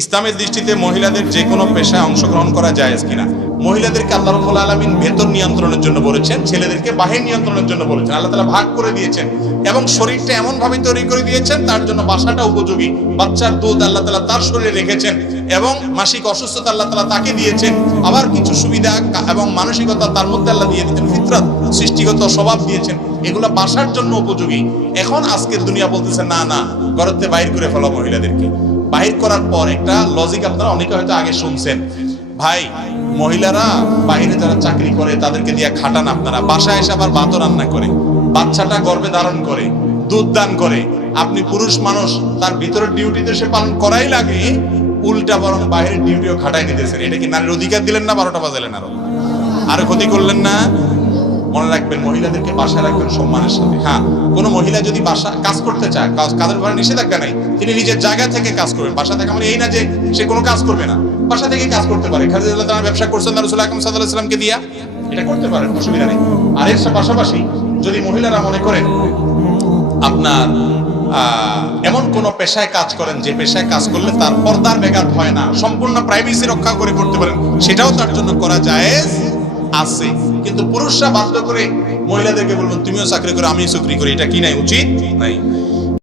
ইসলামের দৃষ্টিতে মহিলাদের যে কোনো পেশায় অংশগ্রহণ করা জায়েজ কিনা? মহিলাদেরকে আল্লাহ রাব্বুল আলামিন ভেতর নিয়ন্ত্রণের জন্য বলেছেন, ছেলেদেরকে বাহির নিয়ন্ত্রণের জন্য বলেছেন। আল্লাহ তাআলা ভাগ করে দিয়েছেন এবং শরীরটা এমন ভাবে তৈরি করে দিয়েছেন তার জন্য বাসাটা উপযোগী। বাচ্চার দুধ আল্লাহ তাআলা তার শরীরে রেখেছেন এবং মাসিক অসুস্থতা আল্লাহ তাআলা তাকে দিয়েছেন। আবার কিছু সুবিধা এবং মানসিকতা তার মধ্যে আল্লাহ দিয়ে দিয়েছেন, ফিতরাত সৃষ্টিগত স্বভাব দিয়েছেন, এগুলো বাসার জন্য উপযোগী। এখন আজকের দুনিয়া বলতেছে না না, ঘরেতে বাইর করে ফেলো মহিলাদেরকে। বাহির করার পর একটা লজিক আপনারা অনেকে হয়তো আগে শুনছেন, ভাই মহিলারা বাইরে যারা চাকরি করে তাদেরকে দিয়ে খাটান, আপনারা বাসায় এসে আবার ভাতও রান্না করে, বাচ্চাটা গর্ভে ধারণ করে, দুধ দান করে, আপনি পুরুষ মানুষ তার ভিতরের ডিউটিতে সে পালন করাই লাগে, উল্টা বরং বাইরের ডিউটিও খাটাই নিতেছেন। এটা কি নারীর অধিকার দিলেন না? 12টা বাজালেন আরো ক্ষতি করলেন না? মনে রাখবেন, মহিলাদেরকে বাসায় রাখবেন সম্মানের সাথে। হ্যাঁ, কোনো মহিলা যদি বাসা কাজ করতে চায়, কাজের ঘরে নিষেধাজ্ঞা নাই, তিনি নিজের জায়গা থেকে কাজ করবেন। বাসা থেকে মানে এই না যে সে কোনো কাজ করবে না, বাসা থেকে কাজ করতে পারে। খাদিজা রাদিয়াল্লাহু তাআলা ব্যবসা করছেন রাসূল আকরাম সাল্লাল্লাহু আলাইহি ওয়াসাল্লামকে দিয়া, এটা করতে পারেন, অসুবিধা নেই। আর এর পাশাপাশি যদি মহিলারা মনে করেন আপনার এমন কোন পেশায় কাজ করেন যে পেশায় কাজ করলে তার পর্দার ব্যাঘাত হয় না, সম্পূর্ণ প্রাইভেসি রক্ষা করে করতে পারেন, সেটাও তার জন্য করা জায়েজ আছে। কিন্তু পুরুষরা বাধ্য করে মহিলাদেরকে বলবেন তুমিও চাকরি করো আমিও চাকরি করি, এটা কি নাই? উচিত নাই।